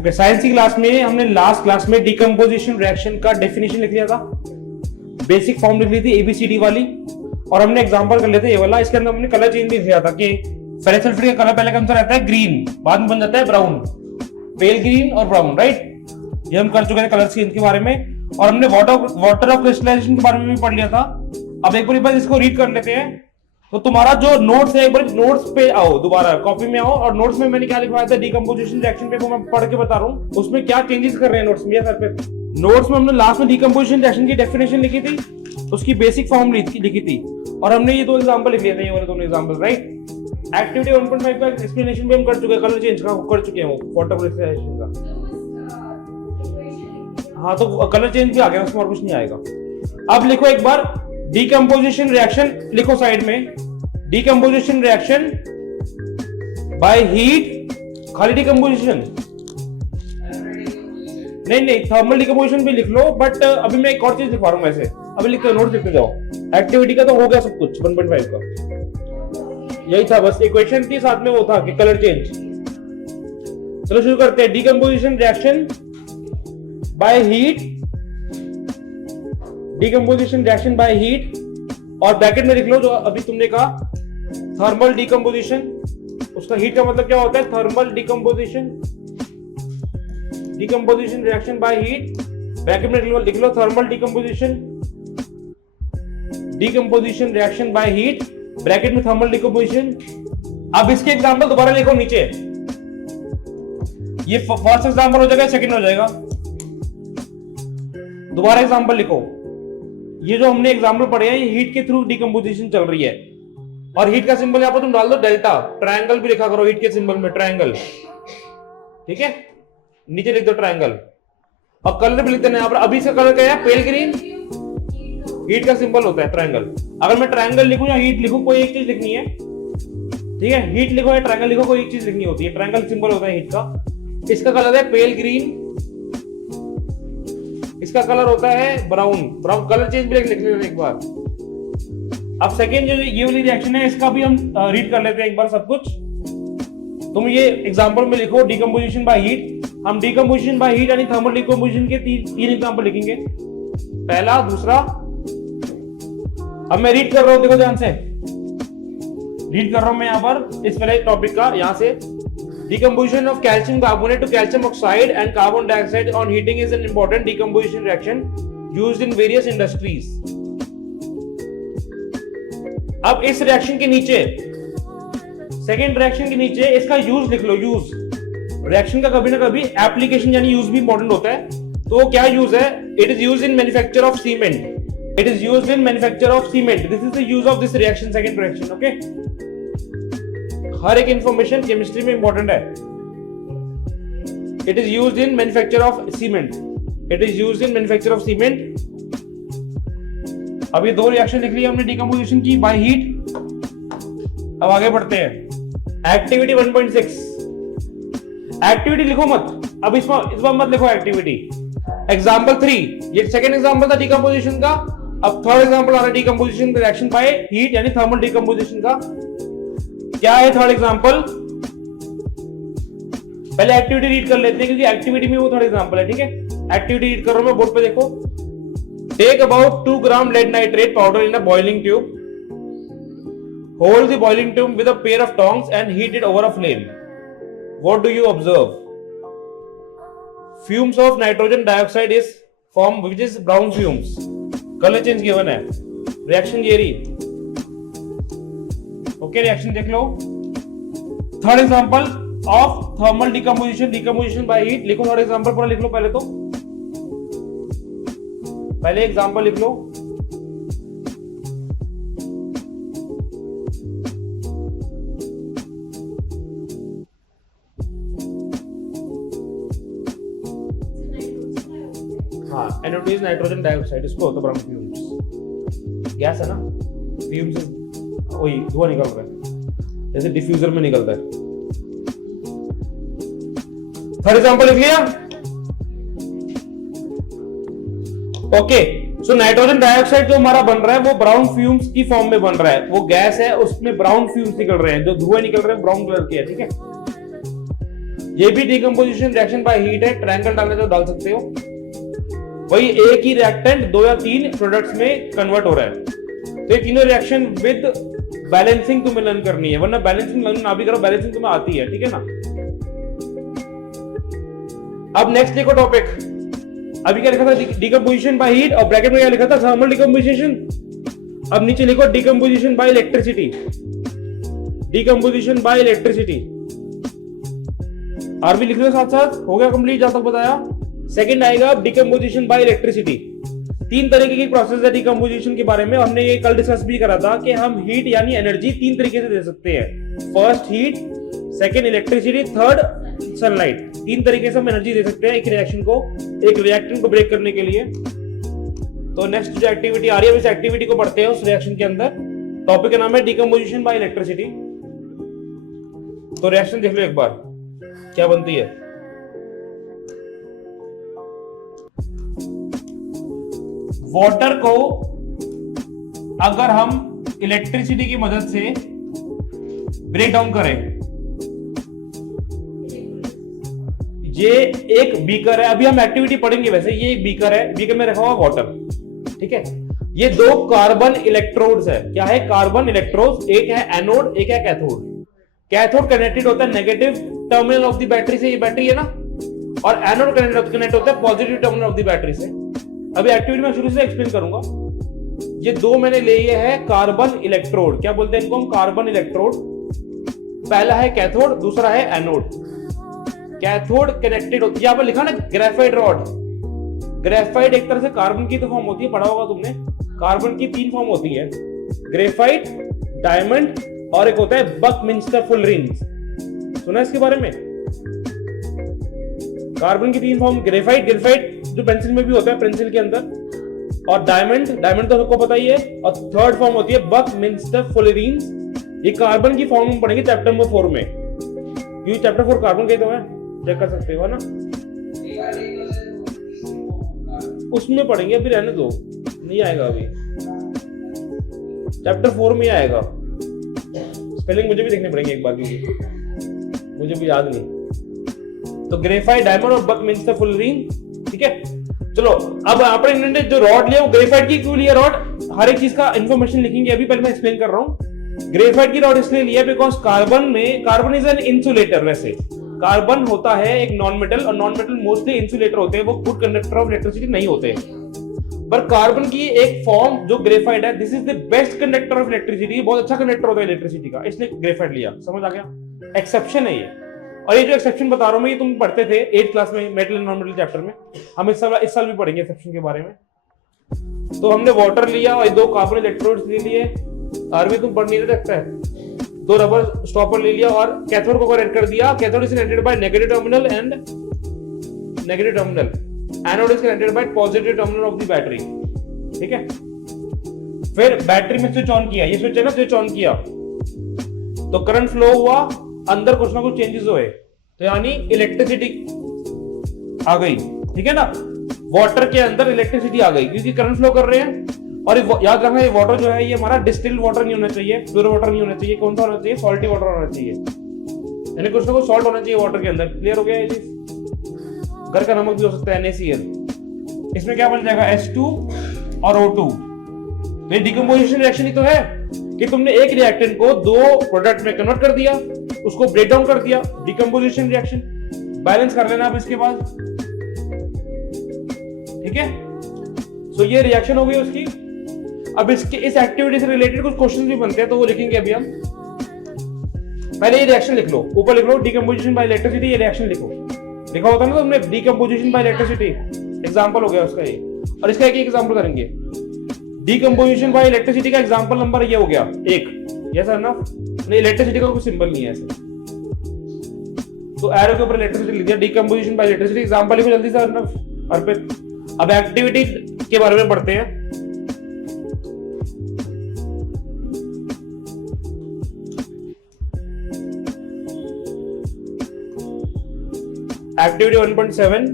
Okay, science की class में हमने लास्ट क्लास में डिकम्पोजिशन रिएक्शन का डेफिनेशन लिख लिया था, बेसिक फॉर्म लिख ली थी एबीसीडी वाली, और हमने एग्जांपल कर लेते ये वाला। इसके अंदर हमने कलर चेंज भी किया था कि फेरस सल्फेट का कलर पहले कौन सा रहता है, ग्रीन, बाद में बन जाता है ब्राउन, पेल ग्रीन और ब्राउन, राइट। ये हम कर चुके थे कलर चेंज के बारे में, और हमने वाटर ऑफ क्रिस्टलाइजेशन के बारे में भी पढ़ लिया था। अब एक बार इसको रीड कर लेते हैं। तो तुम्हारा जो नोट्स है, एक बार नोट्स पे आओ, दोबारा कॉपी में आओ, और नोट्स में मैंने क्या लिखवाया था डिकम्पोजिशन रिएक्शन पे, वो मैं पढ़ के बता रहा हूँ उसमें क्या चेंजेस कर रहे हैं नोट्स में। सर पे नोट्स में हमने लास्ट में डिकम्पोजिशन रिएक्शन की डेफिनेशन लिखी थी, उसकी बेसिक फॉर्म लिखी थी, और हमने ये दो एग्जांपल लिख लिए थे, ये वाले दोनों एग्जांपल, राइट। एक्टिविटी 1.5 का एक्सप्लेनेशन भी हम कर चुके हैं, कलर चेंज का कर चुके हैं, वो वाटर क्रिस्टलाइजेशन का। हाँ, तो कलर चेंज भी आ गया, उसमें और कुछ नहीं आएगा। अब लिखो एक बार डिकम्पोजिशन रिएक्शन, लिखो साइड में डिकम्पोजिशन रिएक्शन बाय हीट, खाली डिकम्पोजिशन नहीं, थर्मल डिकम्पोजिशन भी लिख लो, बट अभी मैं एक और चीज लिखवा रहा हूं वैसे, अभी लिखते नोट लिखते जाओ। एक्टिविटी का तो हो गया सब कुछ 1.5 का, यही था बस, इक्वेशन थी साथ में वो था कि कलर चेंज। चलो शुरू करते हैं। Decomposition reaction by heat, decomposition reaction by heat, और ब्रैकेट में लिख लो जो अभी तुमने कहा थर्मल डिकम्पोजिशन, उसका हीट का मतलब क्या होता है, thermal decomposition, decomposition reaction by heat, bracket में लिख लो thermal decomposition, decomposition reaction by heat, bracket में थर्मल डिकम्पोजिशन। अब इसके एग्जांपल दोबारा लिखो नीचे, ये फर्स्ट एग्जांपल हो जाएगा, सेकंड हो जाएगा, दोबारा एग्जांपल लिखो। ये जो हमने एग्जांपल पढ़े हैं, ये हीट के थ्रू डिकम्पोजिशन चल रही है, और हीट का सिंबल यहां पर तुम डाल दो डेल्टा, ट्रायंगल भी लिखा करो हीट के सिंबल में, ट्रायंगल, ठीक है, नीचे लिख दो ट्रायंगल, और कलर भी लिख देना यहां पर। अभी इसका कलर क्या है, पेल ग्रीन, हीट का सिंबल होता है ट्रायंगल। अगर मैं ट्रायंगल लिखूं या हीट लिखूं, कोई एक चीज लिखनी है, ठीक है, हीट लिखो या ट्रायंगल लिखो, कोई एक चीज लिखनी होती है। ट्रायंगल सिंबल होता है हीट का, इसका कलर है पेल ग्रीन, इसका कलर होता है ब्राउन, ब्राउन कलर चेंज भी लिख लेते एक बार। अब सेकेंड जो ये वाली रिएक्शन है, इसका भी हम रीड कर लेते हैं एक बार सब कुछ। तुम ये एग्जांपल में लिखो डिकम्पोजिशन बाय हीट, हम डिकम्पोजिशन बाय हीट यानी थर्मल डिकम्पोजिशन के तीन एग्जांपल लिखेंगे, पहला, दूसरा। अब मैं रीड कर रहा हूं, देखो ध्यान से रीड कर रहा हूं मैं यहां पर इस पहले टॉपिक का, यहां से decomposition of calcium carbonate to calcium oxide and carbon dioxide on heating is an important decomposition reaction used in various industries. अब इस रिएक्शन के नीचे, सेकेंड रिएक्शन के नीचे इसका यूज लिख लो, यूज। रिएक्शन का कभी ना कभी एप्लीकेशन यानी यूज भी इंपॉर्टेंट होता है, तो क्या यूज है, it is used in manufacture of cement, it is used in manufacture of cement, this is the use of this reaction, second reaction, okay. हर एक इंफॉर्मेशन केमिस्ट्री में इंपॉर्टेंट है। It is used in manufacture of cement, it is used in manufacture of cement. अब ये दो reaction लिख ली हमने decomposition की बाय हीट। अब आगे बढ़ते हैं, एक्टिविटी 1.6। एक्टिविटी लिखो मत, अब इस बार मत लिखो एक्टिविटी। एग्जांपल 3, ये सेकंड एग्जांपल था डिकम्पोजिशन का, अब थर्ड एग्जांपल आ रहा है डिकम्पोजिशन रिएक्शन बाय हीट यानी थर्मल डिकम्पोजिशन का। क्या है थर्ड एग्जांपल, पहले एक्टिविटी रीड कर लेते हैं क्योंकि एक्टिविटी में वो थर्ड एग्जांपल है, ठीक है। एक्टिविटी रीड कर रहा हूं मैं, बोर्ड पे देखो। Take about 2 gram lead nitrate powder in a boiling tube, hold the boiling tube with a pair of tongs and heat it over a flame. What do you observe? Fumes of nitrogen dioxide is formed, which is brown fumes. Color change given है, reaction ये रही, okay. Reaction देख लो। Third example of thermal decomposition, decomposition by heat, लिखो third example पूरा लिख लो पहले, तो पहले एग्जांपल लिख लो। हाँ, NO2 इज नाइट्रोजन डाइऑक्साइड, इसको होता है ब्राउन फ्यूम्स, गैस है ना, फ्यूम्स वही धुआं निकल रहा है जैसे डिफ्यूजर में निकलता है। थर्ड एग्जांपल लिख लिया, ओके। सो नाइट्रोजन डाइऑक्साइड जो हमारा बन रहा है वो ब्राउन फ्यूम्स की फॉर्म में बन रहा है, वो गैस है, उसमें ब्राउन फ्यूम्स निकल रहे हैं, जो धुएं निकल रहे हैं ब्राउन कलर के है, ठीक है। ये भी डिकम्पोजिशन रिएक्शन बाय हीट है, ट्रायंगल डालना तो डाल सकते हो। वही एक ही रिएक्टेंट 2 या 3 प्रोडक्ट्स में कन्वर्ट हो रहा है। तो ये तीनों रिएक्शन विद बैलेंसिंग तुम्हें लर्न करनी है, वरना बैलेंसिंग लर्न ना भी करो, बैलेंसिंग तुम्हें आती है, ठीक है ना। अब नेक्स्ट देखो टॉपिक, अभी क्या लिखा था, डिकम्पोजिशन बाय हीट, और ब्रैकेट में क्या लिखा था, थर्मल डिकम्पोजिशन। अब नीचे लिखो decomposition by electricity, decomposition by electricity. आरबी लिख लो साथ साथ, हो गया कंप्लीट जहां तक बताया। सेकंड आएगा डिकम्पोजिशन बाय इलेक्ट्रिसिटी। 3 तरीके की प्रोसेस है डिकम्पोजिशन के बारे में, हमने ये कल डिस्कस भी करा था कि हम हीट यानी एनर्जी 3 तरीके से दे सकते हैं। First heat, second electricity, third sunlight. 3 तरीके से हम एनर्जी दे सकते हैं एक रिएक्शन को, एक रिएक्टेंट को ब्रेक करने के लिए। तो नेक्स्ट जो एक्टिविटी आ रही है, इस एक्टिविटी को पढ़ते हैं उस रिएक्शन के अंदर। टॉपिक का नाम है डिकम्पोजिशन बाय इलेक्ट्रिसिटी। तो रिएक्शन देख लो एक बार क्या बनती है। वाटर को अगर हम इलेक्ट्रिसिटी की मदद से ब्रेक डाउन करें, ये एक बीकर है, अभी हम एक्टिविटी पढ़ेंगे। वैसे ये एक बीकर है, बीकर में रखा हुआ वाटर, ठीक है। ये 2 कार्बन इलेक्ट्रोड्स है। क्या है? Carbon electrodes. एक है एनोड, एक है कैथोड। कैथोड कनेक्टेड होता है negative terminal of the battery से, ये बैटरी है ना, और एनोड कनेक्ट होता है positive terminal of the battery से। अभी एक्टिविटी में शुरू से एक्सप्लेन करूंगा। ये 2 मैंने लिए हैं कार्बन इलेक्ट्रोड, क्या बोलते हैं इनको हम? Carbon electrode. पहला है कैथोड, दूसरा है एनोड। कैथोड कनेक्टेड होती है, यहां पर लिखा ना ग्रेफाइट रॉड। ग्रेफाइट एक तरह से कार्बन की तो फॉर्म होती है, पढ़ा होगा तुमने। कार्बन की 3 फॉर्म होती है, ग्रेफाइट, डायमंड, और एक होता है बकमिंस्टर फुलरिन। सुना इसके बारे में? कार्बन की 3 फॉर्म, ग्रेफाइट, ग्रेफाइट जो पेंसिल में भी होता है, पेंसिल के अंदर, और डायमंड, डायमंड तो सबको पता ही है, और थर्ड फॉर्म होती है बकमिंस्टर फुलरिन। ये कार्बन की फॉर्म में पढ़ेंगे चैप्टर नंबर 4 में, क्योंकि चैप्टर 4 कार्बन के तो है, चेक कर सकते हो ना, उसमें पढ़ेंगे। अभी रहने दो, नहीं आएगा अभी, चैप्टर 4 में आएगा। स्पेलिंग मुझे भी देखने पड़ेंगे एक बार, क्योंकि मुझे भी याद नहीं। तो ग्रेफाइट, डायमंड और बकमिंस्टर फुलरिन, ठीक है। चलो अब आपने इन्होंने जो रॉड लिया वो ग्रेफाइट की क्यों लिया रॉड, हर एक चीज का इंफॉर्मेशन लिखेंगे, अभी पहले मैं एक्सप्लेन कर रहा हूं। ग्रेफाइट की रॉड इसलिए लिया because carbon is an insulator. वैसे कार्बन होता है एक नॉन मेटल, और नॉन मेटल मोस्टली इंसुलेटर होते हैं, वो गुड कंडक्टर ऑफ इलेक्ट्रिसिटी नहीं होते। पर कार्बन की एक फॉर्म जो ग्रेफाइट है, this is the best conductor of electricity, बहुत अच्छा कंडक्टर होता है इलेक्ट्रिसिटी का, इसलिए ग्रेफाइट लिया। समझ आ गया? एक्सेप्शन है ये। और ये जो एक्सेप्शन बता रहा हूं मैं, ये तुम पढ़ते थे 8th क्लास में metal and non metal chapter में, हम इस साल भी पढ़ेंगे एक्सेप्शन के बारे में। तो हमने वाटर लिया और 2 कार्बन इलेक्ट्रोड्स ले लिए, आरबी तुम पढ़ नहीं सकता है, 2 रबर स्टॉपर ले लिया और कैथोड को कनेक्ट कर दिया। Cathode is connected by negative terminal and negative terminal, anode is connected by positive terminal of the battery, ठीक है। फिर बैटरी में स्विच ऑन किया, ये स्विच है ना, स्विच ऑन किया तो करंट फ्लो हुआ, अंदर कुछ ना कुछ चेंजेस हुए, तो यानी इलेक्ट्रिसिटी आ गई, ठीक है ना। वाटर के अंदर इलेक्ट्रिसिटी आ गई क्योंकि करंट फ्लो कर रहे हैं। और याद रखना, ये वाटर जो है ये हमारा डिस्टिल्ड वाटर नहीं होना चाहिए, प्योर वाटर नहीं होना चाहिए। कौन सा होना चाहिए? सॉल्टी वाटर होना चाहिए, यानी कुछ ना कुछ सॉल्ट होना चाहिए वाटर के अंदर। क्लियर हो गया ये चीज? घर का नमक भी हो सकता है, NaCl। इसमें क्या बन जाएगा? H2 और O2। तो ये डिकम्पोजिशन रिएक्शन ही तो है कि तुमने एक रिएक्टेंट को 2 प्रोडक्ट में कन्वर्ट कर दिया, उसको ब्रेक डाउन कर दिया, डिकम्पोजिशन रिएक्शन। बैलेंस कर लेना आप इसके बाद, ठीक है। सो ये रिएक्शन हो गई उसकी। अब इसके इस एक्टिविटी से रिलेटेड कुछ क्वेश्चन भी बनते हैं, तो वो लिखेंगे अभी हम। पहले ये रिएक्शन लिख लो, ऊपर लिख लो डिकम्पोजिशन बाय इलेक्ट्रिसिटी, ये रिएक्शन लिखो। लिखा होता है ना तुमने डिकम्पोजिशन बाय इलेक्ट्रिसिटी, एग्जांपल हो गया उसका ये। और इसका एक एग्जांपल करेंगे। डिकम्पोजिशन बाय इलेक्ट्रिसिटी का एग्जांपल नंबर ये हो गया 1। यस सर ना, नहीं इलेक्ट्रिसिटी का कोई सिंबल नहीं है ऐसे, तो एरो के ऊपर इलेक्ट्रिसिटी लिख दिया। डिकम्पोजिशन बाय इलेक्ट्रिसिटी एग्जांपल लिखो जल्दी से और फिर अब एक्टिविटी के बारे में पढ़ते हैं। Activity 1.7.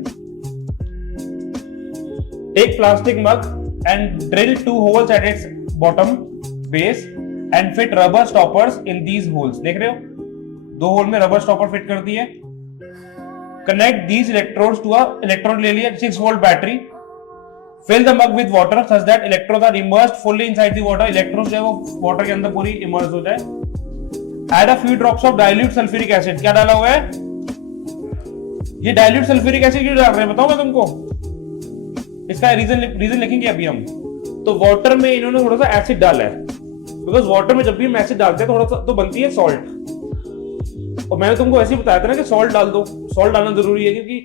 Take plastic mug and drill 2 holes at its bottom base and fit rubber stoppers in these holes. देख रहे हो? 2 होल में रबर स्टॉपर फिट कर दिए। connect these electrodes to a electrode ले लिया 6 volt battery, fill the mug with water such that electrodes are immersed fully inside the water, electrodes जो है वो water के अंदर पूरी immerse हो जाए. Add a few drops of dilute sulfuric acid. क्या डाला हुआ है? ये dilute sulfuric acid क्यों डाल रहे हैं बताऊं मैं तुमको? इसका रीजन लिखेंगे अभी हम. तो वाटर में इन्होंने थोड़ा सा एसिड डाला है, बिकॉज वाटर में जब भी हम एसिड डालते हैं थोड़ा सा तो बनती है सॉल्ट. और मैंने तुमको ऐसे ही बताया था ना कि सॉल्ट डाल दो, सॉल्ट डालना जरूरी है क्योंकि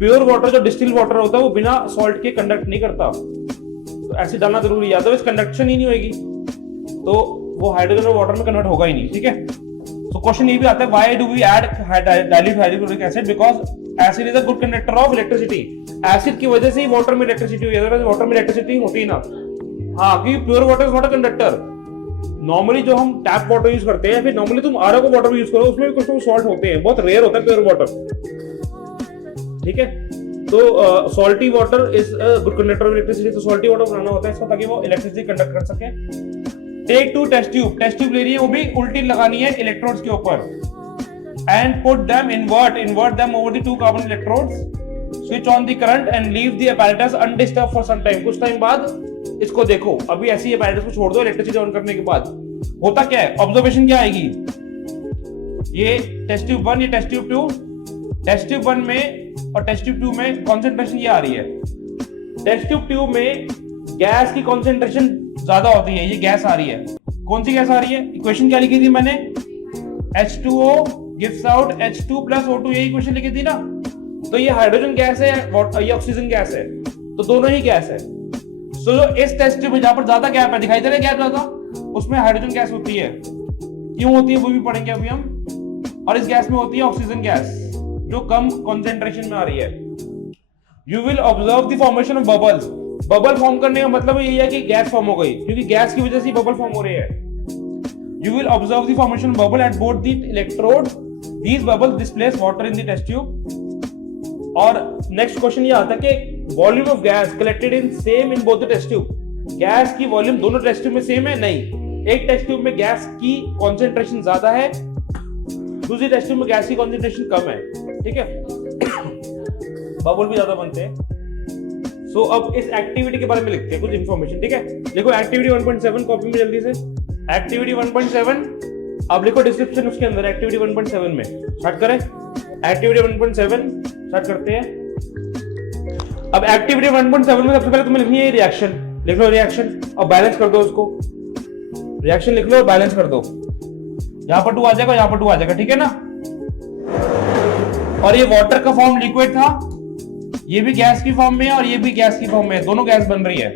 प्योर वाटर जो डिस्टिल वाटर होता है वो बिना सॉल्ट के कंडक्ट नहीं करता, तो एसिड डालना जरूरी है, अदरवाइज कंडक्शन ही नहीं होगी, तो वो हाइड्रोजन और वाटर में कन्वर्ट होगा ही नहीं. ठीक है, तो क्वेश्चन ये भी आता है why do we add dilute hydrochloric acid, because acid is a good conductor of electricity. Acid की वजह से ही वाटर में इलेक्ट्रिसिटी हुई है, अदरवाइज वाटर में इलेक्ट्रिसिटी होती ही ना. हाँ, क्योंकि pure water is not a conductor. Normally जो हम टैप वाटर यूज करते हैं, फिर नॉर्मली तुम आरओ का वाटर यूज करो, उसमें भी कुछ तो सॉल्ट होते हैं, बहुत रेयर होता है प्योर वाटर. ठीक है, तो salty water is a good conductor of electricity. तो सॉल्टी वाटर बनाना होता है इसको ताकि वो इलेक्ट्रिसिटी कंडक्ट कर सके. टेक 2 टेस्ट ट्यूब ले रही है, वो भी उल्टी लगानी है इलेक्ट्रोड्स के ऊपर, and put them invert them over the 2 carbon electrodes, switch on the current and leave the apparatus undisturbed for some time. कुछ टाइम बाद इसको देखो, अभी ऐसे ही apparatus को छोड़ दो इलेक्ट्रिसिटी ऑन करने के बाद. होता क्या है, ऑब्जर्वेशन क्या आएगी, ये टेस्ट ट्यूब 1, ये टेस्ट ट्यूब 2. टेस्ट ट्यूब 1 में और टेस्ट ट्यूब 2 में कॉन्सेंट्रेशन ये आ रही है. टेस्ट ट्यूब 2 में गैस की कॉन्सेंट्रेशन ज्यादा होती है, ये गैस आ रही है. कौन सी गैस आ रही है? इक्वेशन क्या लिखी थी मैंने, H2O gives out H2 plus O2, यही इक्वेशन लिखी थी ना. तो ये हाइड्रोजन गैस है, ये ऑक्सीजन गैस है, तो दोनों ही गैस है. सो जो इस टेस्ट ट्यूब में जहां पर ज्यादा गैप है, दिखाई दे रहा है गैप ज्यादा, उसमें हाइड्रोजन गैस होती है. क्यों होती है वो भी पढ़ेंगे अभी हम. और इस गैस में होती है ऑक्सीजन गैस जो कम कॉन्सेंट्रेशन में आ रही है. You will observe the formation of bubbles. Bubble form करने का मतलब यही है कि गैस फॉर्म हो गई, क्योंकि गैस की वजह से बबल फॉर्म हो रही है. You will observe the formation of bubble at both the electrode. These bubbles displace water in the test tube. और नेक्स्ट क्वेश्चन ये आता है कि volume of gas collected in same in both the test tube. Gas की volume दोनों test tube में same है? नहीं, एक टेस्ट ट्यूब में गैस की कॉन्सेंट्रेशन ज्यादा है, दूसरी टेस्ट ट्यूब में गैस की कॉन्सेंट्रेशन कम है. ठीक है, बबल भी ज्यादा बनते हैं. सो अब इस एक्टिविटी के बारे में लिखते हैं कुछ इंफॉर्मेशन. ठीक है, देखो एक्टिविटी 1.7 कॉपी में जल्दी से. एक्टिविटी 1.7 अब लिखो डिस्क्रिप्शन उसके अंदर. एक्टिविटी 1.7 में स्टार्ट करें. एक्टिविटी 1.7 स्टार्ट करते हैं. अब एक्टिविटी 1.7 में सबसे पहले तुम्हें लिखनी है रिएक्शन. लिख लो रिएक्शन और बैलेंस कर दो उसको. रिएक्शन लिख लो और बैलेंस कर दो. यहां पर 2 आ जाएगा, यहां पर 2 आ जाएगा. ठीक है ना. और ये वाटर का फॉर्म लिक्विड था, ये भी गैस की फॉर्म में है और ये भी गैस की फॉर्म में है, दोनों गैस बन रही है.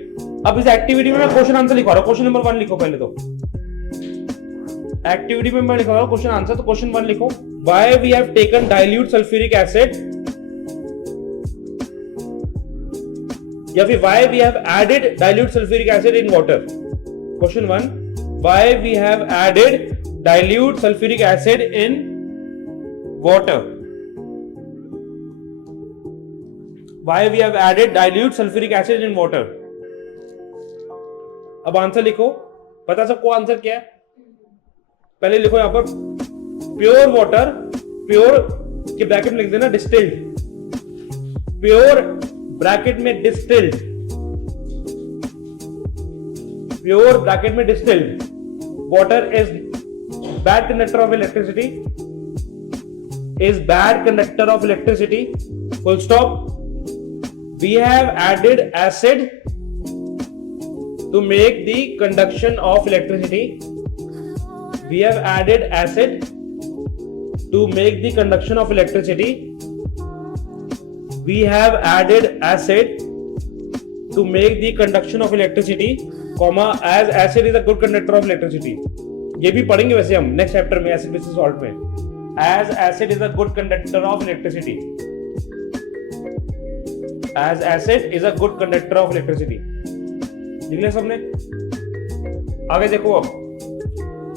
अब इस एक्टिविटी में मैं क्वेश्चन आंसर लिखवा रहा हूं. क्वेश्चन नंबर 1 लिखो पहले. तो एक्टिविटी में मैं लिखवा रहा हूं क्वेश्चन आंसर. तो क्वेश्चन 1 लिखो, why we have taken dilute sulphuric acid, या फिर why we have added dilute sulphuric acid in water. Question 1, why we have added dilute sulphuric acid in water. Why we have added dilute sulfuric acid in water. अब answer लिखो. पता सबको answer क्या है? पहले लिखो यहां पर प्योर वाटर, प्योर के ब्रैकेट में लिख देना डिस्टिल्ड. प्योर ब्रैकेट में डिस्टिल्ड, प्योर ब्रैकेट में distilled water is bad conductor of electricity, is bad conductor of electricity. Full stop. We have added acid to make the conduction of electricity. We have added acid to make the conduction of electricity. We have added acid to make the conduction of electricity, comma, as acid is a good conductor of electricity. ये भी पढ़ेंगे वैसे हम next chapter में acid basis salt में. As acid is a good conductor of electricity. As acid is a good conductor of electricity. लिख लिया सबने. आगे देखो अब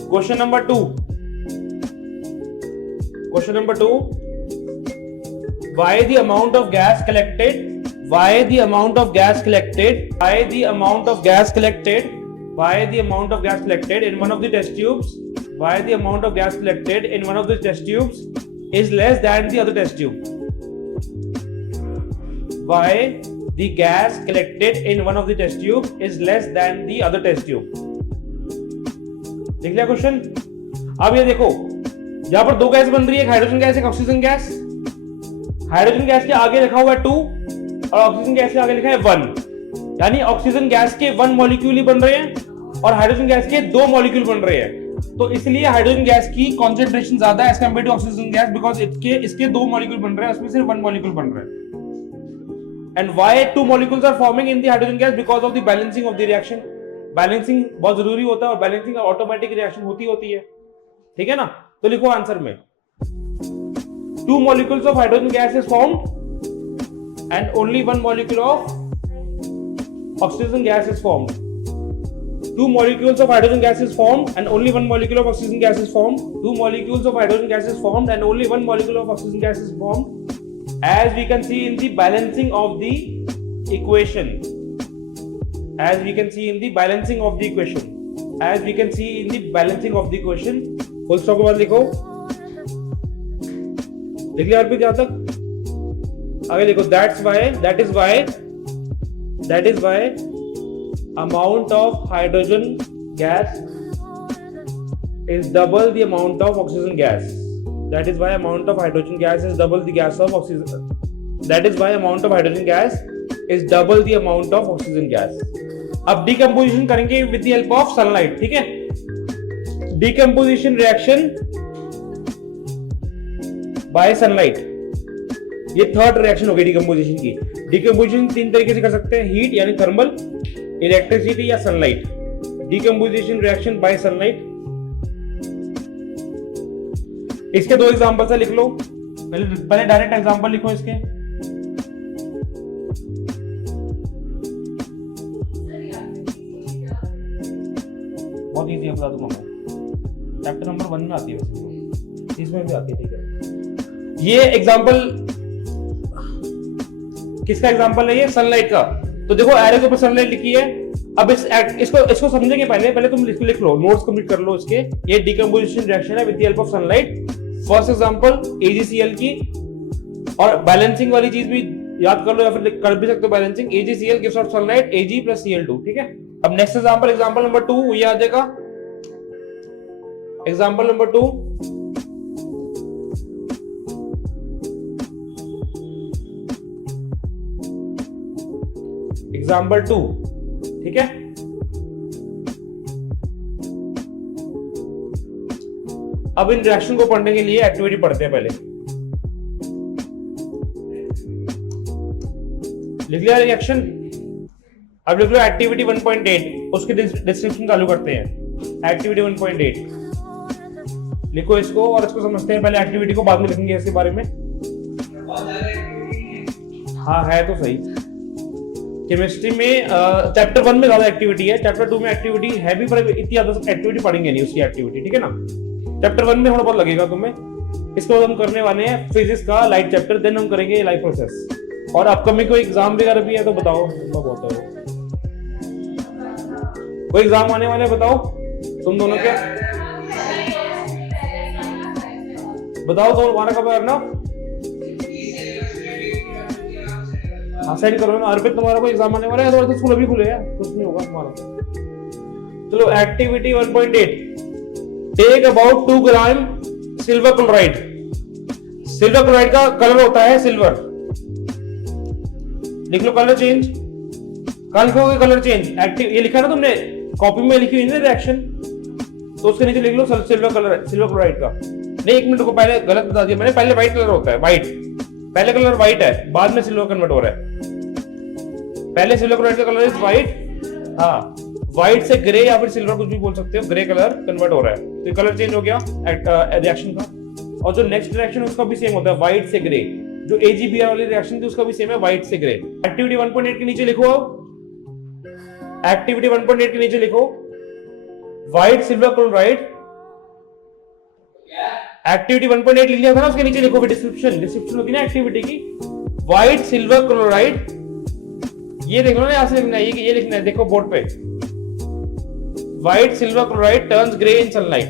question number 2. Question number 2, why the amount of gas collected, why the amount of gas collected, why the amount of gas collected, why the amount of gas collected in one of the test tubes, why the amount of gas collected in one of the test tubes is less than the other test tube. why the gas collected in one of the test tube is less than the other test tube. देख लिया question. अब ये देखो, यहां पर दो gas बन रही है, हाइड्रोजन गैस एक ऑक्सीजन गैस. हाइड्रोजन गैस के आगे लिखा हुआ है 2 और ऑक्सीजन गैस के आगे लिखा है 1. यानी ऑक्सीजन गैस के 1 मॉलिक्यूल ही बन रहे हैं और हाइड्रोजन गैस के 2 मॉलिक्यूल बन रहे हैं. तो इसलिए हाइड्रोजन गैस की कॉन्सेंट्रेशन ज्यादा है as compare to oxygen gas, because इसके 2 मॉलिक्यूल बन रहे हैं, उसमें सिर्फ 1 मॉलिक्यूल बन रहा है. And why 2 molecules are forming in the hydrogen gas? Because of the balancing of the reaction. Balancing बहुत जरूरी होता है और बैलेंसिंग ऑटोमेटिक रिएक्शन होती है. ठीक है ना? तो लिखो आंसर में 2 molecules of hydrogen gas is formed and only 1 molecule of oxygen gas is formed. 2 molecules of hydrogen gas is formed and only 1 molecule of oxygen gas is formed. 2 molecules of hydrogen gas is formed and only 1 molecule of oxygen gas is formed, as we can see in the balancing of the equation. As we can see in the balancing of the equation. As we can see in the balancing of the equation. Full stop के बाद लिखो. लिख लिया अर्पित यहां तक? आगे लिखो that is why amount of hydrogen gas is double the amount of oxygen gas. That is why amount of hydrogen gas is double the gas of oxygen. That is why amount of hydrogen gas is double the amount of oxygen gas. अब decomposition करेंगे with the help of sunlight. ठीक है? Decomposition reaction by sunlight. ये third reaction होगी decomposition की. Decomposition 3 तरीके से कर सकते हैं, हीट यानी थर्मल, इलेक्ट्रिसिटी या sunlight. Decomposition reaction by sunlight. इसके 2 एग्जांपल से लिख लो. पहले डायरेक्ट एग्जांपल लिखो इसके. बहुत इजी है, बता दूंगा मैं. चैप्टर नंबर 1 में आती है वैसे, इसमें भी आती है. ठीक है, ये एग्जांपल किसका एग्जांपल है? ये सनलाइट का. तो देखो एरो के ऊपर सनलाइट लिखी है. अब इसको समझेंगे. पहले तुम लिख लो, नोट्स कंप्लीट कर लो इसके. ये डिकम्पोजिशन रिएक्शन है with the help of sunlight. First example AgCl की, और बैलेंसिंग वाली चीज भी याद कर लो या फिर कर भी सकते हो. Balancing AgCl gives out sunlight Ag + Cl2. ठीक है. अब नेक्स्ट एग्जांपल नंबर 2 ये आ जाएगा. Example number 2, example 2. ठीक है. अब इन रिएक्शन को पढ़ने के लिए एक्टिविटी पढ़ते हैं. पहले लिख लिया रिएक्शन. अब लिख लो एक्टिविटी 1.8. उसकी डिस्क्रिप्शन चालू करते हैं. एक्टिविटी 1.8 लिखो इसको और इसको समझते हैं. पहले एक्टिविटी को, बाद में लिखेंगे इसके बारे में. हाँ है तो सही. केमिस्ट्री में चैप्टर 1 में ज्यादा एक्टिविटी है, चैप्टर 2 में एक्टिविटी है भी, पर इतनी ज्यादा एक्टिविटी पढ़ेंगे नहीं उसकी एक्टिविटी. ठीक है ना? चैप्टर 1 में थोड़ा बहुत लगेगा तुम्हें. इसको हम करने वाले हैं फिजिक्स का लाइट चैप्टर, देन हम करेंगे लाइफ प्रोसेस. और अपकमिंग कोई एग्जाम वगैरह भी है तो बताओ. बहुत है कोई एग्जाम आने वाले, बताओ तुम दोनों के. बताओ तो तुम्हारा कब है ना? हाँ सेंड करो ना. अर्पित तुम्हारा कोई एग्जाम आने वाला है? तो स्कूल अभी खुले हैं, कुछ नहीं होगा तुम्हारा. चलो activity 1.8. Take about 2 gram silver chloride. Silver chloride का कलर होता है सिल्वर. लिख लो कलर चेंज. कल लिखोगे कलर चेंज. एक्टिव ये लिखा ना तुमने कॉपी में, लिखी हुई ना रिएक्शन, तो उसके नीचे लिख लो सिल्वर क्लोराइड का. नहीं, 1 मिनट को, पहले गलत बता दिया मैंने. पहले व्हाइट कलर होता है, व्हाइट. पहले कलर व्हाइट है, बाद में सिल्वर कन्वर्ट हो रहा है. पहले सिल्वर क्लोराइड का कलर इज व्हाइट. हाँ, व्हाइट से ग्रे या फिर सिल्वर कुछ भी बोल सकते हो, ग्रे कलर कन्वर्ट हो रहा है. तो कलर चेंज हो गया रिएक्शन का. और जो नेक्स्ट रिएक्शन उसका भी सेम होता है, व्हाइट से ग्रे. जो AgBr वाली रिएक्शन थी उसका भी सेम है, व्हाइट से ग्रे. एक्टिविटी 1.8 के नीचे लिखो. एक्टिविटी 1.8 के नीचे लिखो व्हाइट सिल्वर क्लोराइड. एक्टिविटी 1.8 लिख लिया था ना, उसके नीचे लिखो डिस्क्रिप्शन होती है ना एक्टिविटी की. White silver chloride. ये देख लो ना, यहां से लिखना है, ये लिखना है. देखो बोर्ड पे, white silver chloride turns grey in sunlight.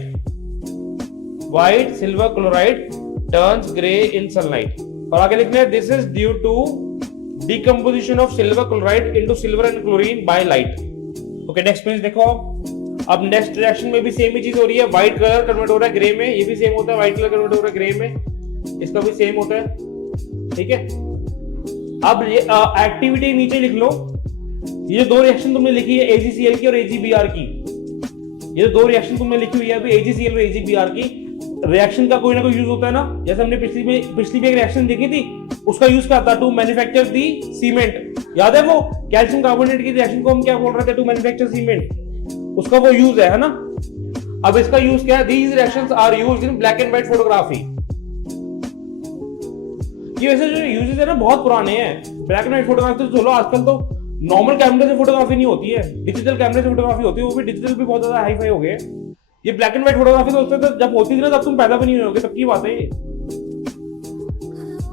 White silver chloride turns grey in sunlight. और आगे लिखना है this is due to decomposition of silver chloride into silver and chlorine by light. Okay, next page देखो अब next reaction में भी same ही चीज हो रही है, व्हाइट कलर कन्वर्ट हो रहा है ग्रे में, ये भी सेम होता है, व्हाइट कलर कन्वर्ट हो रहा है ग्रे में, इसका भी सेम होता है, ठीक है। अब ये एक्टिविटी नीचे लिख लो, ये दो रिएक्शन तुमने लिखी है AgCl की और AgBr की, ये दो रिएक्शन तुमने लिखी हुई है अभी AgCl और AgBr की। रिएक्शन का कोई ना कोई यूज होता है ना, जैसे हमने पिछली भी एक रिएक्शन देखी थी, उसका यूज क्या था, टू मैन्युफैक्चर दी सीमेंट, याद है वो कैल्शियम कार्बोनेट की रिएक्शन को हम क्या बोल रहे थे, टू मैन्युफैक्चर सीमेंट, उसका वो यूज है ना। अब इसका यूज क्या है, these reactions are used in black and white photography. ये वैसे जो यूजेस है ना बहुत पुराने हैं, ब्लैक एंड व्हाइट फोटोग्राफी तो चलो आजकल तो नॉर्मल कैमरे से फोटोग्राफी नहीं होती है, डिजिटल कैमरे से फोटोग्राफी होती है, वो भी डिजिटल भी बहुत ज्यादा हाई फाई हो गए। ये ब्लैक एंड व्हाइट फोटोग्राफी तो उससे तो जब होती थी ना तब तुम पैदा भी नहीं होगे, तब की बात है ये।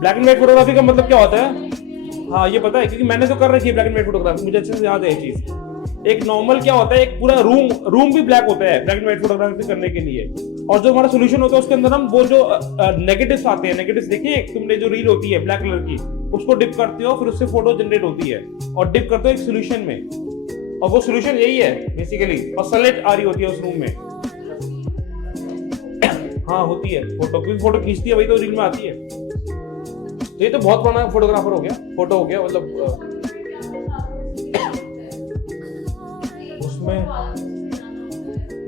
ब्लैक एंड व्हाइट फोटोग्राफी का मतलब क्या होता है, हाँ ये पता है क्योंकि मैंने तो कर रखी है ब्लैक एंड व्हाइट फोटोग्राफी, मुझे अच्छे से याद है ये चीज। एक नॉर्मल क्या होता है, एक पूरा रूम भी ब्लैक होता है ब्लैक एंड व्हाइट फोटोग्राफी करने के लिए, और जो हमारा सोल्यूशन होता है उसके अंदर हम वो जो नेगेटिव्स आते हैं, नेगेटिव्स देखे तुमने, जो रील होती है ब्लैक कलर की, उसको डिप करते हो, फिर उससे फोटो जनरेट होती है और डिप करते हो एक सोल्यूशन में, और वो सोल्यूशन यही है बेसिकली, और सनलाइट आ रही होती है उस रूम में। हाँ होती है फोटो, क्योंकि फोटो खींचती है वही तो रील में आती है। तो ये तो बहुत पुराना फोटोग्राफर हो गया, फोटो हो गया मतलब उसमें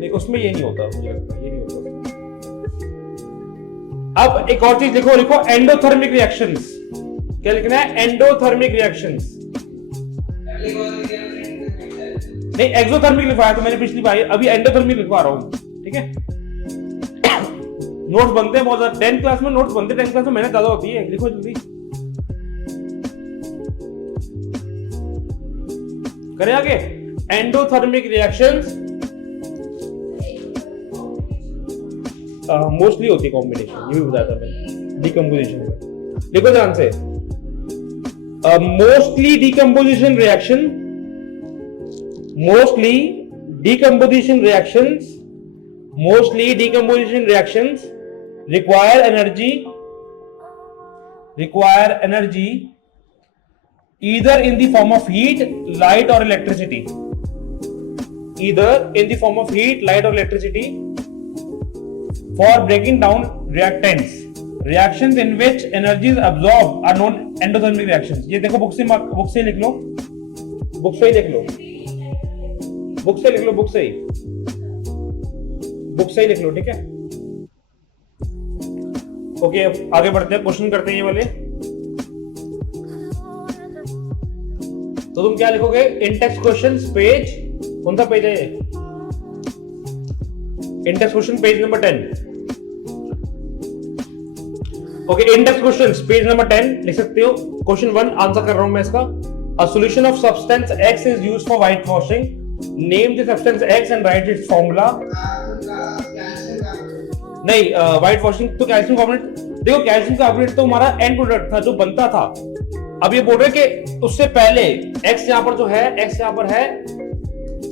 नहीं, उसमें ये नहीं होता, मुझे लगता है ये नहीं होता। अब एक और चीज लिखो एंडोथर्मिक रिएक्शंस। क्या लिखना है, एंडोथर्मिक रिएक्शंस, नहीं एक्सोथर्मिक लिखवाया तो मैंने पिछली बार, अभी एंडोथर्मिक लिखवा रहा हूं, ठीक है। नोट्स बनते हैं बहुत ज्यादा, 10th क्लास में नोट्स बनते हैं, 10th क्लास में मेहनत ज्यादा होती है, लिखो जल्दी करें आगे। एंडोथर्मिक रिएक्शंस मोस्टली होती है कॉम्बिनेशन, ये भी बताया था मैंने डिकम्पोजिशन में, लिखो ध्यान से, mostly decomposition reaction, mostly decomposition reactions, mostly decomposition reactions require energy either in the form of heat, light or electricity, either in the form of heat, light or electricity for breaking down reactants. Reactions in which energy is absorbed are known endothermic reactions. ये देखो book से लिख लो, book से ही लिख लो, book से लिख लो, book से ही लिख लो, ठीक है। ओके अब आगे बढ़ते हैं, क्वेश्चन करते हैं ये वाले। तो तुम क्या लिखोगे, इन टेक्स्ट क्वेश्चंस पेज, कौन सा पेज है ये, in text question page number 10। Okay in text questions page number 10 लिख सकते हो। क्वेश्चन 1 आंसर कर रहा हूं मैं इसका। A solution of substance X is used for white washing, name the substance X and right it's formula. नहीं white washing तो कैल्शियम कार्बोनेट, देखो कैल्शियम कार्बोनेट तो हमारा एंड प्रोडक्ट था जो बनता था। अब ये बोल रहे कि उससे पहले X यहां पर जो है, X यहां पर है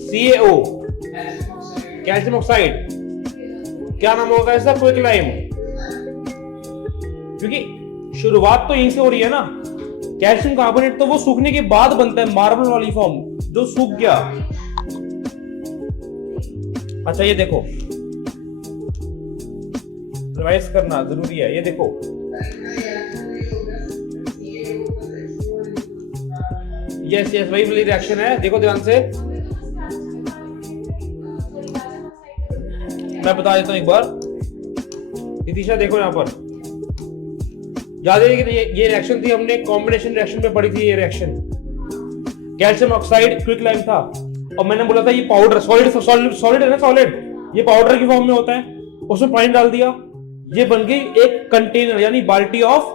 CaO कैल्शियम ऑक्साइड, क्या नाम होगा इसका, क्विकलाइम, क्योंकि शुरुआत तो यहीं से हो रही है ना। कैल्शियम कार्बोनेट तो वो सूखने के बाद बनता है, मार्बल वाली फॉर्म जो सूख गया। अच्छा ये देखो रिवाइज करना जरूरी है, ये देखो यस वही वाली रिएक्शन है, देखो ध्यान से मैं बता देता हूं एक बार। नितिशा देखो यहां पर, याद है कि ये रिएक्शन थी, हमने कॉम्बिनेशन रिएक्शन में पढ़ी थी। ये रिएक्शन कैल्शियम ऑक्साइड क्विकलाइम था, और मैंने बोला था ये पाउडर सॉलिड है ना, सॉलिड ये पाउडर की फॉर्म में होता है, उसमें पानी डाल दिया, ये बन गई एक कंटेनर यानी बाल्टी ऑफ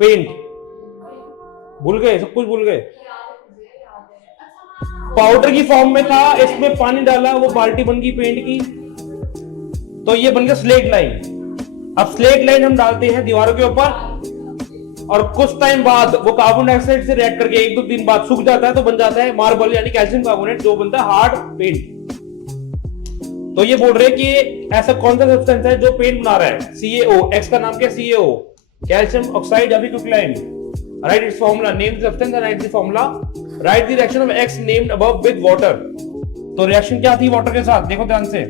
पेंट। भूल गए, सब कुछ भूल गए। पाउडर की फॉर्म में था, इसमें पानी डाला, वो बाल्टी बन गई पेंट की, तो ये बन गया स्लेट लाइन। अब स्लेट लाइन हम डालते हैं दीवारों के ऊपर, और कुछ टाइम बाद वो कार्बन डाइऑक्साइड से रिएक्ट करके 1-2 दिन बाद सूख जाता है, तो बन जाता है मार्बल यानी कैल्शियम कार्बोनेट, जो बनता है हार्ड पेंट। तो ये बोल रहे हैं कि ऐसा कौन सा सब्सटेंस है जो पेंट बना रहा है, CaO, X का नाम क्या है CaO, कैल्शियम ऑक्साइड अभी quicklime. write its formula, name the substance and write the formula, write the reaction of X named above with water. तो रिएक्शन क्या थी वाटर के साथ, देखो ध्यान से,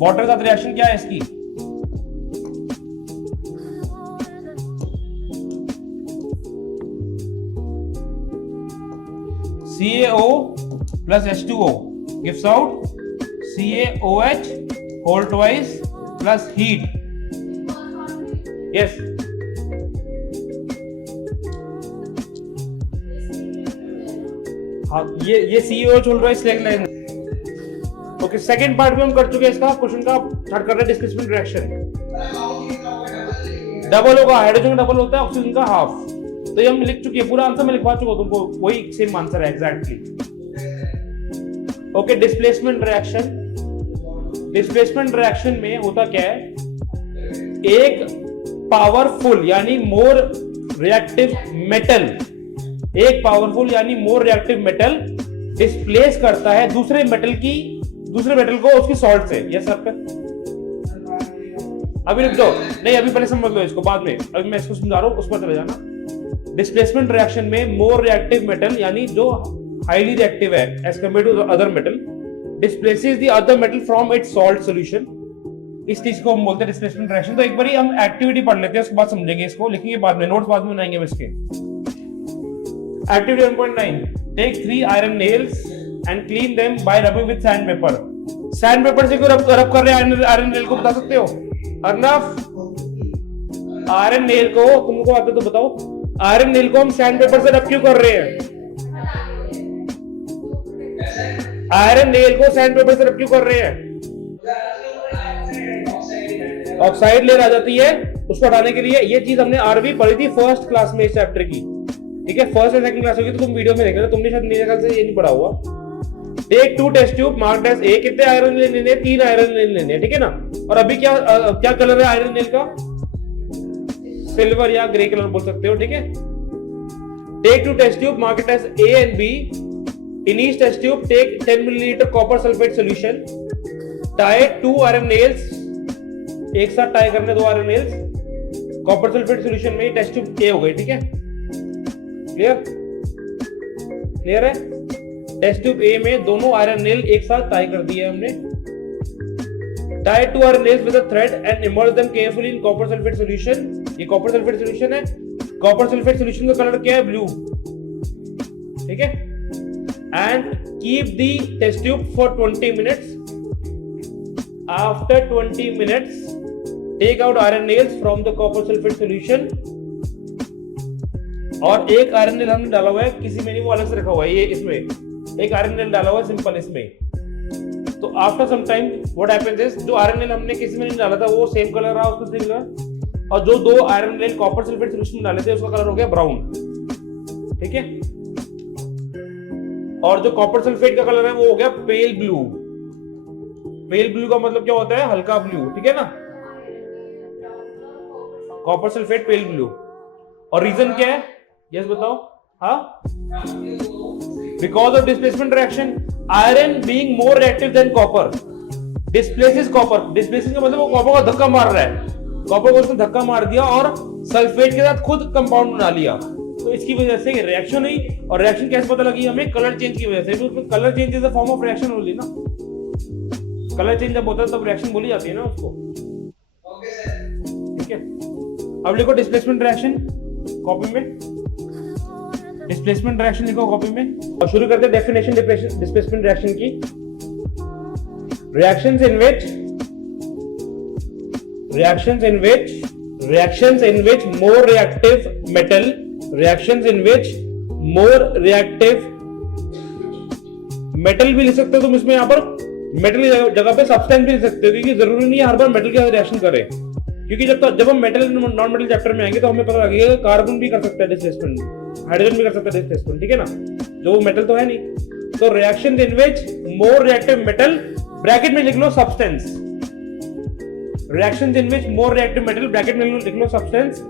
वाटर के साथ रिएक्शन क्या है इसकी, CaO plus H2O gives out CaOH whole twice plus heat. Yes. हाँ, ये CaOH whole twice line. Okay, second part में हम कर चुके हैं इसका क्वेश्चन का. स्टार्ट कर रहे हैं डिस्प्लेसमेंट रिएक्शन. डबल होगा, हाइड्रोजन का डबल होता है, ऑक्सीजन का हाफ. तो ये हम लिख चुके हैं, पूरा आंसर मैं लिखवा चुका हूं तुमको, वही सेम आंसर है exactly. Okay, displacement reaction. Displacement reaction में होता क्या है, एक पावरफुल यानी मोर रिएक्टिव मेटल, एक पावरफुल यानी मोर रिएक्टिव मेटल डिस्प्लेस करता है दूसरे मेटल को उसकी सॉल्ट से. Yes sir. अभी रुक जाओ, नहीं अभी पहले समझ लो इसको, बाद में, अभी मैं इसको समझा रहा हूं, उस पर चले जाना. डिस्प्लेसमेंट रिएक्शन में मोर रिएक्टिव मेटल यानी जो हाईली रिएक्टिव है as compare to other metal displaces the other metal from its salt solution. इस चीज को हम बोलते हैं डिस्प्लेसमेंट रिएक्शन. तो एक बार हम एक्टिविटी पढ़ लेते हैं, उसके बाद समझेंगे इसको, लिखेंगे बाद में, नोट्स बाद में बनाएंगे हम इसके. Activity 1.9, take 3 iron nails and clean them by rubbing with sandpaper. Sandpaper से क्यों रब कर रहे हैं आयरन नेल को, बता सकते हो अर्नव? आयरन नेल को तुमको आते तो बताओ, आयरन नेल को हम सैंड पेपर से रब क्यों कर रहे हैं? आयरन नेल को सैंड पेपर से रब क्यों कर रहे हैं? ऑक्साइड लेयर आ जाती है, उसको हटाने के लिए. ये चीज हमने आरवी पढ़ी थी फर्स्ट क्लास में इस चैप्टर की, ठीक है. फर्स्ट और सेकंड क्लास होगी तो तुम वीडियो में देख, तुमने शायद मेरे ख्याल से ये नहीं पढ़ा हुआ. Take 2 test tube marked as A. कितने आयरन नेल लेने? 3 आयरन नेल लेने, ठीक है ना. और अभी क्या कलर है आयरन नेल का? सिल्वर या ग्रे कलर बोल सकते हो, ठीक है. Take 2 test tube marked as A and B. In each test tube take 10 millilitre copper sulphate solution. Tie 2 iron nails, एक साथ टाई करने 2 iron nails copper sulphate solution में. टेस्ट ट्यूब ए हो गई, ठीक है. क्लियर है. टेस्ट ट्यूब ए में दोनों आयरन नेल एक साथ टाई कर दिए हमने. Tie 2 iron nails with a thread and immerse them carefully in copper sulphate solution. ये कॉपर सल्फेट सॉल्यूशन है. कॉपर सल्फेट सॉल्यूशन का कलर क्या है? ब्लू, ठीक है. And keep the test tube for 20 minutes. After 20 minutes take out iron nails from the copper sulphate solution. और एक iron nail हमने डाला हुआ है, किसी में नहीं, वो अलग से रखा हुआ है. ये इसमें एक आयरन नेल डाला हुआ है सिंपल इसमें. तो after some time what happens is, जो आयरन नेल हमने किसी में नहीं डाला था वो सेम कलर रहा उसका सेम कलर, और जो 2 iron nail copper sulphate solution में डाले थे उसका कलर हो गया ब्राउन, ठीक है. और जो कॉपर सल्फेट का कलर है वो हो गया पेल ब्लू. पेल ब्लू का मतलब क्या होता है? हल्का ब्लू, ठीक है ना. Copper sulphate pale blue. और रीजन क्या है? यस बताओ. हाँ, because of displacement reaction, iron being more reactive than copper displaces copper. Displacing का मतलब वो कॉपर को धक्का मार रहा है, कॉपर को उसने धक्का मार दिया और सल्फेट के साथ खुद कंपाउंड बना लिया. तो इसकी वजह से रिएक्शन हुई. और रिएक्शन कैसे पता लगी हमें? कलर चेंज की वजह से. तो colour change is a form of reaction होली ना. कलर चेंज जब होता है तब रिएक्शन बोली जाती है ना उसको, ठीक है. अब लिखो डिस्प्लेसमेंट रिएक्शन कॉपी में. डिस्प्लेसमेंट रिएक्शन लिखो कॉपी में. और शुरू करते हैं डेफिनेशन डिस्प्लेसमेंट रिएक्शन की. reactions in which more reactive metal भी लिख सकते हो तुम इसमें. यहाँ पर मेटल की जगह पे सब्सटेंस भी लिख सकते हो, क्योंकि जरूरी नहीं है हर बार मेटल के साथ रिएक्शन करे. क्योंकि जब हम मेटल नॉन मेटल चैप्टर में आएंगे तो हमें पता लगेगा कार्बन भी कर सकता है डिस्प्लेसमेंट, हाइड्रोजन भी कर सकता है डिस्प्लेसमेंट, ठीक है ना, जो मेटल तो है नहीं. तो reaction in which more reactive metal, bracket में लिख लो substance. Reaction in which more reactive metal, bracket में लिख लो substance,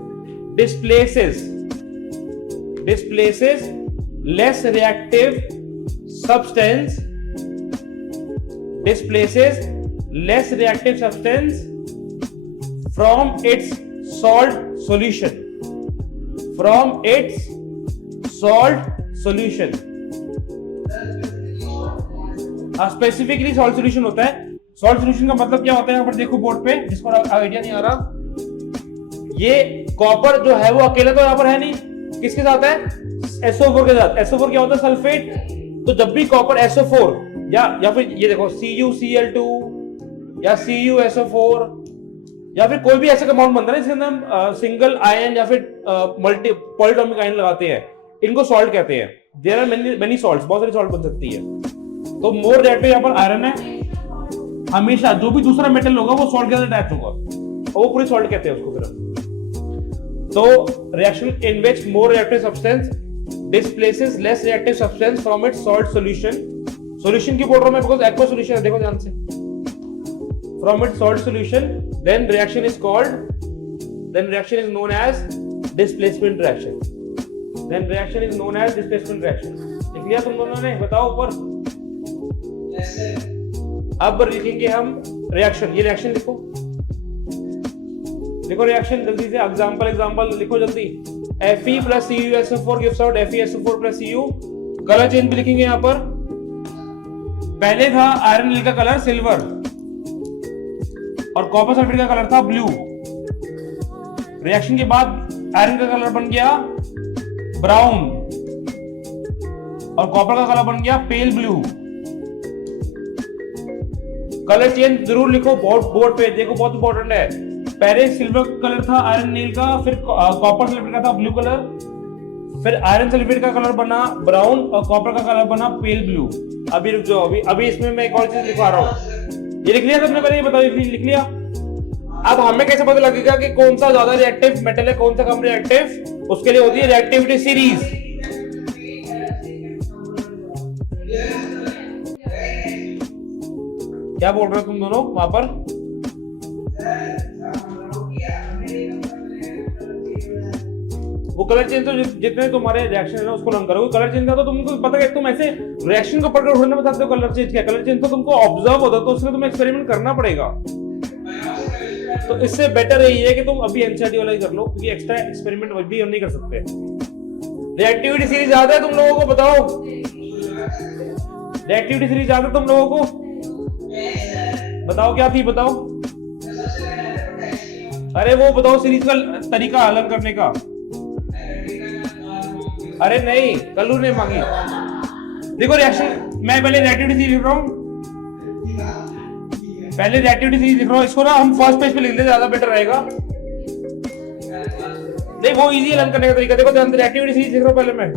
displaces less reactive substance, displaces less reactive substance from its salt solution from its salt solution। Specifically salt solution होता है। Salt solution का मतलब क्या होता है, यहाँ पर देखो बोर्ड पे, जिसको आइडिया नहीं आ रहा, ये कॉपर जो है वो अकेला तो यहाँ पर है नहीं, किसके साथ है, SO4 के साथ। SO4 क्या होता है, सल्फेट। तो जब भी कॉपर SO4 या फिर ये देखो CuCl2 या CuSO4 या फिर कोई भी ऐसा कंपाउंड बनता है जिसके अंदर हम सिंगल आयन या फिर मल्टी पॉलीटॉमिक आयन लगाते हैं, इनको सॉल्ट कहते हैं। देयर आर मेनी सॉल्ट्स, बहुत सारी सॉल्ट बन सकती है। तो मोर रिएक्टिव यहाँ पर आयरन है। हमेशा जो भी दूसरा मेटल होगा वो सॉल्ट के साथ अटैच होगा, और वो पूरी सॉल्ट कहते हैं उसको फिर। तो reaction in which more reactive substance displaces less reactive substance from its salt solution. Solution की बोल रहा हूं मैं बिकॉज़ एक्वा सॉल्यूशन है, देखो ध्यान से। From its salt solution then reaction is known as displacement reaction. Then reaction is known as displacement reaction. लिख लिया तुम दोनों ने, बताओ ऊपर। अब लिखेंगे हम रिएक्शन। ये रिएक्शन लिखो, देखो रिएक्शन जल्दी से। एग्जांपल लिखो जल्दी। Fe plus CuSO4 gives out FeSO4 plus Cu। Colour change भी लिखेंगे यहाँ पर। पहले था आयरन नील का कलर सिल्वर और कॉपर सल्फेट का कलर था ब्लू। रिएक्शन के बाद आयरन का कलर बन गया ब्राउन और कॉपर का कलर बन गया पेल ब्लू। कलर चेंज जरूर लिखो बोर्ड पे, देखो बहुत इंपॉर्टेंट है। पहले सिल्वर कलर था आयरन नील का, फिर कॉपर सल्फेट का था ब्लू कलर, फिर आयरन सल्फेट का कलर बना ब्राउन और कॉपर का कलर बना पेल ब्लू। अभी रुक जाओ, अभी इसमें मैं एक और चीज लिखवा रहा हूँ। ये लिख लिया तुमने, पहले ये बताओ, लिख लिया। अब हमें कैसे पता लगेगा कि कौन सा ज्यादा रिएक्टिव मेटल है, कौन सा कम रिएक्टिव? उसके लिए होती है रिएक्टिविटी सीरीज। क्या बोल रहे हो तुम दोनों वहां पर? वो कलर चेंज तो जितने तुम्हारे रिएक्शन है ना उसको लर्न करोगे। कलर चेंज का तो तुमको पता है, तुम ऐसे रिएक्शन को पढ़कर थोड़ी ना बताते हो कलर चेंज क्या। कलर चेंज तो तुमको ऑब्जर्व होता है, तो उसमें तुम्हें एक्सपेरिमेंट करना पड़ेगा। तो इससे बेटर यही है कि तुम अभी एनसीईआरटी वाला ही कर लो, क्योंकि एक्स्ट्रा एक्सपेरिमेंट भी हम नहीं कर सकते। रिएक्टिविटी सीरीज याद है तुम लोगों को? बताओ, रिएक्टिविटी सीरीज याद है तुम लोगों को? बताओ क्या थी, बताओ। अरे वो बताओ सीरीज का तरीका हल करने का। अरे नहीं, कल्लू ने मांगी। देखो रिएक्शन, मैं पहले रिएक्टिविटी सीरीज लिख रहा हूँ, पहले रिएक्टिविटी सीरीज लिख रहा हूँ। इसको ना हम फर्स्ट पेज पे लिख ले, ज्यादा बेटर रहेगा। नहीं, वो इजी लर्न करने का तरीका देखो, ध्यान से। रिएक्टिविटी सीरीज लिख रहा हूँ पहले मैं।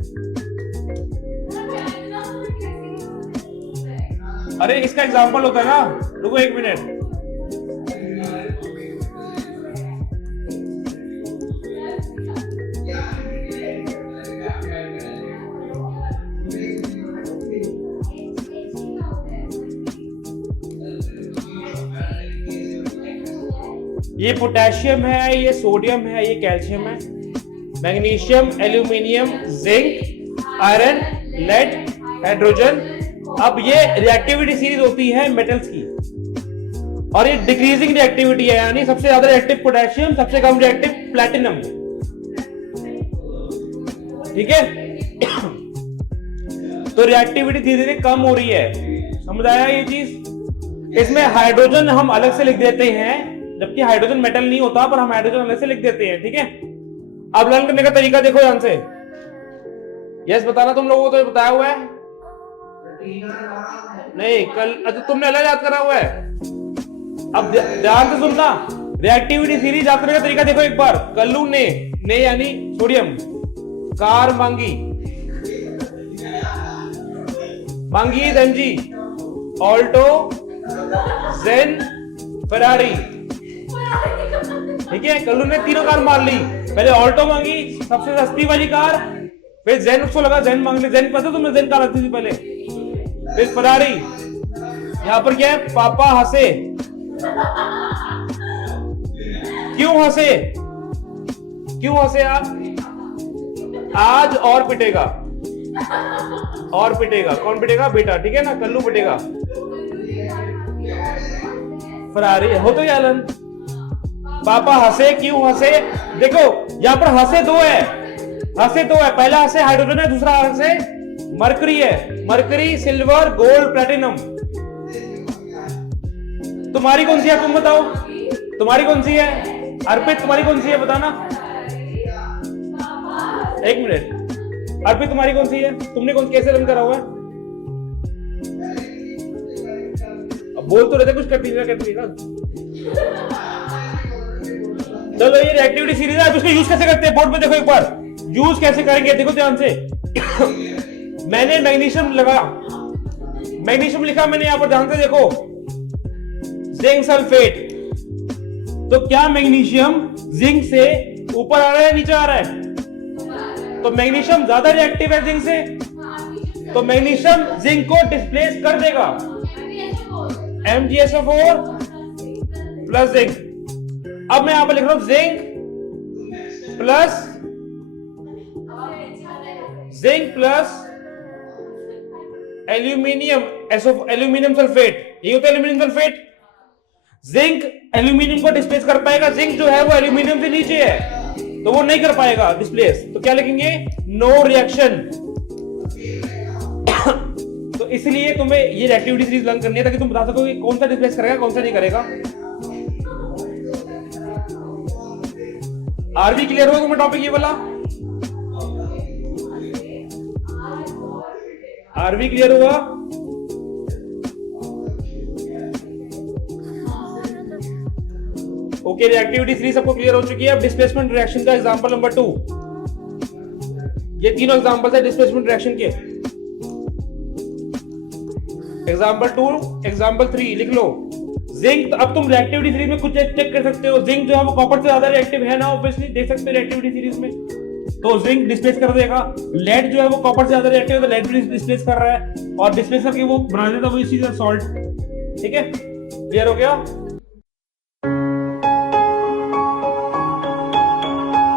अरे इसका एग्जांपल होता है ना, रुको एक मिनट। ये पोटेशियम है, ये सोडियम है, ये कैल्शियम है, magnesium, aluminium, zinc, iron, lead, hydrogen. अब ये रिएक्टिविटी सीरीज होती है मेटल्स की, और ये डिक्रीजिंग रिएक्टिविटी है, यानी सबसे ज्यादा रिएक्टिव पोटेशियम, सबसे कम रिएक्टिव प्लैटिनम। ठीक है? तो रिएक्टिविटी धीरे धीरे कम हो रही है, समझ आया ये चीज? इसमें हाइड्रोजन हम अलग से लिख देते हैं, जबकि हाइड्रोजन मेटल नहीं होता, पर हम हाइड्रोजन अलग से लिख देते हैं। ठीक है? अब लर्न करने का तरीका देखो ध्यान से। यस बताना तुम लोगों को, तो बताया हुआ है नहीं कल? अच्छा तुमने अलग याद करा हुआ है। अब ध्यान से सुनना, रिएक्टिविटी सीरीज याद करने का तरीका देखो एक बार। कल्लू ने यानी सोडियम, कार मांगी एमजी, ऑल्टो, जेन, फरारी। ठीक है? कल्लू ने तीनों कार मार ली। पहले ऑल्टो मांगी, सबसे सस्ती वाली कार, फिर जेन, उसको लगा जेन मांग ली। जेन पता तुम्हें जेन कार आती थी पहले। फिर फरारी। यहां पर क्या है? पापा हंसे। क्यों हंसे? क्यों हंसे आप? आज और पिटेगा, और पिटेगा। कौन पिटेगा? बेटा। ठीक है ना? कल्लू पिटेगा। फरारी हो तो यालन। पापा हंसे क्यों हंसे? देखो यहां पर हंसे दो है, पहला हंसे हाइड्रोजन है, दूसरा हंसे मरकरी है। Mercury, silver, gold, platinum. तुम्हारी कौन सी है? तुम बताओ तुम्हारी कौन सी है? अर्पित तुम्हारी कौन सी है बताना। एक मिनट, अर्पित तुम्हारी कौन सी है? तुमने कौन कैसे रन करा हुआ है? अब बोल तो रहे थे कुछ करती ना। चलो ये एक्टिविटी सीरीज है, उसको यूज कैसे करते हैं बोर्ड पे देखो एक बार। यूज कैसे करेंगे देखो ध्यान से। मैंने मैग्नीशियम लिखा मैंने यहां पर, ध्यान से देखो, जिंक सल्फेट। तो क्या मैग्नीशियम जिंक से ऊपर आ रहा है नीचे आ रहा है? तो मैग्नीशियम ज्यादा रिएक्टिव है जिंक से, तो मैग्नीशियम जिंक को डिस्प्लेस कर देगा। MgSO4 plus zinc. अब मैं यहां पर लिख रहा हूं जिंक प्लस एल्यूमिनियम सल्फेट। ये होता है एल्यूमिनियम सल्फेट। जिंक एल्यूमिनियम को डिस्प्लेस कर पाएगा, जिंक जो है वो एल्यूमिनियम से नीचे है तो वो नहीं कर पाएगा डिस्प्लेस। तो क्या लिखेंगे? No reaction. तो इसलिए तुम्हें ये एक्टिविटी सीरीज लर्न करनी है ताकि तुम बता सको कि कौन सा डिस्प्लेस करेगा कौन सा नहीं करेगा। आरवी क्लियर हुआ तुम्हें टॉपिक ये वाला? आरवी क्लियर हुआ? ओके, रिएक्टिविटी 3 सबको क्लियर हो चुकी है। अब डिस्प्लेसमेंट रिएक्शन का एग्जांपल नंबर 2। ये तीनों एग्जांपल्स है डिस्प्लेसमेंट रिएक्शन के। एग्जांपल 2, एग्जांपल 3 लिख लो। जिंक, अब तुम रिएक्टिविटी सीरीज में कुछ चेक कर सकते हो। जिंक जो है वो कॉपर से ज्यादा रिएक्टिव है ना, ऑब्वियसली देख सकते हो रिएक्टिविटी सीरीज में, तो जिंक डिस्प्लेस कर देगा। लेड जो है वो कॉपर से ज्यादा रिएक्टिव है तो लेड भी डिस्प्लेस कर रहा है, और डिस्प्लेस करके वो बना देता है वो इसी सॉल्ट। ठीक है, क्लियर हो गया?